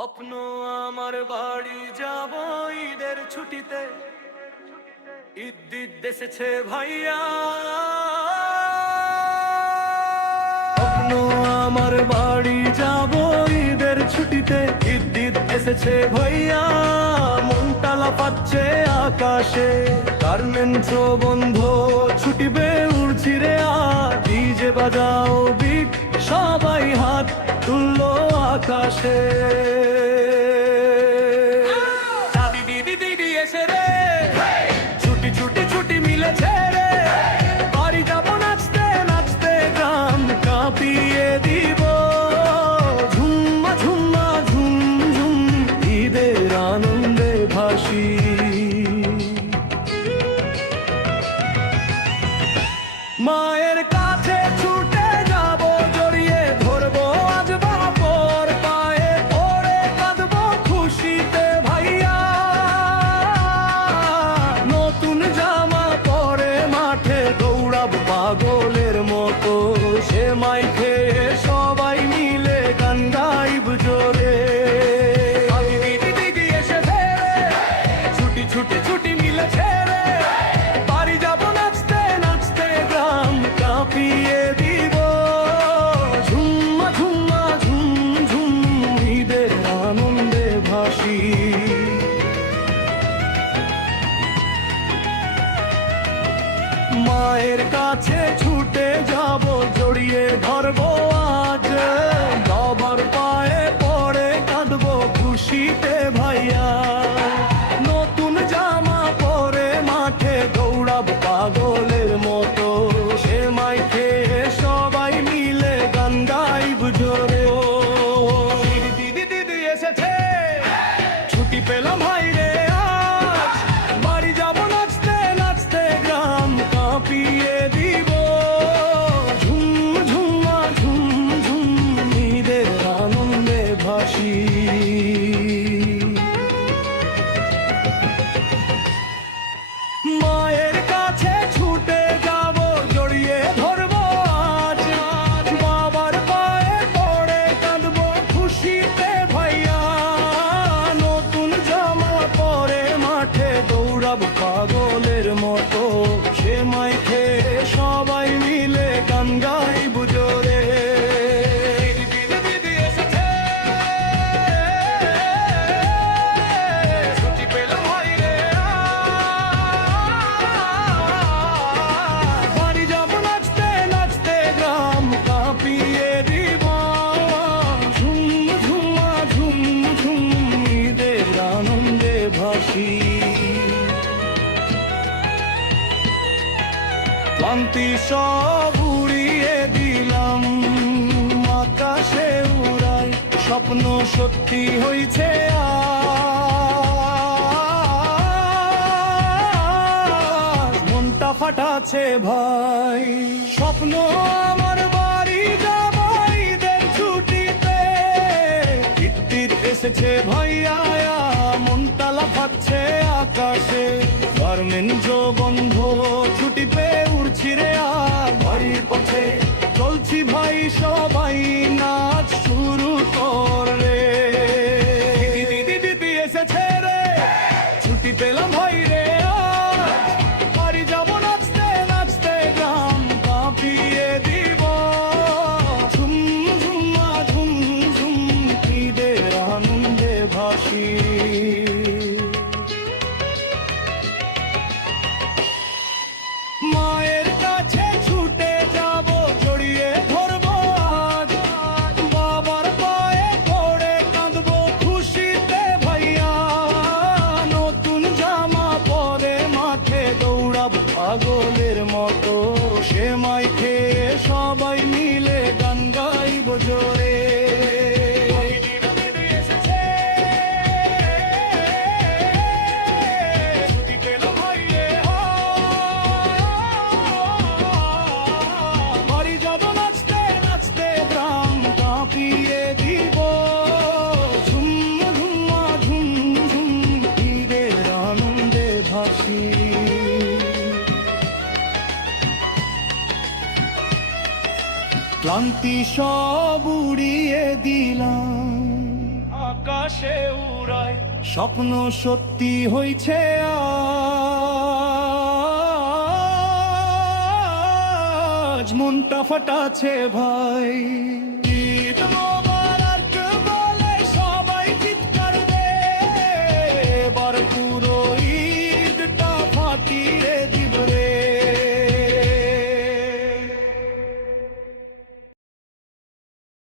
স্বপ্ন আমার বাড়ি যাব ঈদের ছুটিতে, ঈদ এসেছে ভাইয়া। স্বপ্ন আমার বাড়ি যাব ঈদের ছুটিতে, ঈদ এসেছে ভাইয়া। মনটা লাফাচ্ছে আকাশে, গার্মেন্টস বন্ধ ছুটিবে উড়ছি রে আর। ডিজে বাজাও বিট সবাই হাত তুললো আকাশে। দিদি এসে রে, ছুটি ছুটি ছুটি মিলেছে রে। বাড়ি যাবো নাচতে নাচতে, গ্রাম কাঁপিয়ে দিব। ঝুম্মা ঝুম্মা ঝুম ঝুম, ঈদের আনন্দে ভাসি। মায়ের কাছে ছুটে যাব, জড়িয়ে ধরবো আজ বাপর পায়ে পড়ে কাঁদবো খুশিতে ভাইয়া। নতুন জামা পরে মাঠে দৌড়াবো পাগলের মতো, সে মাই খেয়ে সবাই মিলে গান গাইব জোরে। দিদি এসে ফেরে, ছুটি ছুটি ছুটি মিলেছে রে। বাড়ি যাবো নাচতে নাচতে, গ্রাম কাঁপিয়ে দিব। ঝুম্মা ঝুম্মা ঝুম ঝুম, ঈদের আনন্দে ভাসি। মায়ের কাছে ছুটে যাব, জড়িয়ে ধরবো আজ বাবার পায়ে পড়ে কাঁদবো খুশিতে ভাইয়া। নতুন জামা পরে মাঠে দৌড়াবো পাগলের মতো, সে মাই খেয়ে সবাই মিলে গান গাইব জোরে। দিদি এসেছে, ছুটি পেলাম ভাই রে আজ। বাড়ি যাবো নাচতে নাচতে, গ্রাম কাঁপিয়ে দিব। ঝুম ঝুম্মা ঝুম ঝুম, ঈদের আনন্দে ভাসি। মায়ের কাছে ছুটে যাব, জড়িয়ে ধরবো আজ বাবার পায়ে পড়ে কাঁদবো খুশিতে ভাইয়া। নতুন জামা পরে মাঠে দৌড়াবো পাগলের মতো, সে মাই খেয়ে সবাই মিলে গান গাইব জোরে। দিদি এসেছে, ছুটি পেলাম ভাই রে আজ। বাড়ি যাবো নাচতে নাচতে, গ্রাম কাঁপিয়ে দিব। ঝুম ঝুম্মা ঝুম ঝুম, ঈদের আনন্দে ভাসি। ক্লান্তি সব উড়িয়ে দিলাম, আকাশে উড়াই স্বপ্ন সত্যি হয়েছে আজ। মনটা ফাটাছে ভাই, স্বপ্ন আমার বাড়ি যাব ঈদের ছুটিতে, ঈদ এসেছে ভাইয়া। মনটা লাফাচ্ছে আকাশে, গার্মেন্টস বন্ধ ছুটি পেয়ে উড়ছি রে আর। বাড়ির পথে চলছি ভাই সবাই, নাচ শুরু করে। দিদি এসেছে রে, ছুটি পেলাম ভাই রে আজ। বাড়ি যাবো নাচতে নাচতে, গ্রাম কাঁপিয়ে দিব। ঝুম ঝুম্মা ঝুম ঝুম, ঈদের আনন্দে ভাসি। মায়ের কাছে ছুটে যাব, জড়িয়ে ধরবো আজ বাবার পায়ে পড়ে কাঁদবো খুশিতে ভাইয়া। নতুন জামা পরে মাঠে দৌড়াবো পাগলের মতো, সে মাই খেয়ে সবাই মিলে গান গাইব জোরে। ক্লান্তি সব উড়িয়ে দিলাম, আকাশ আকাশে উড়ায় স্বপ্ন সত্যি হইছে আজ মনটা ফাটাছে ভাই ঈদ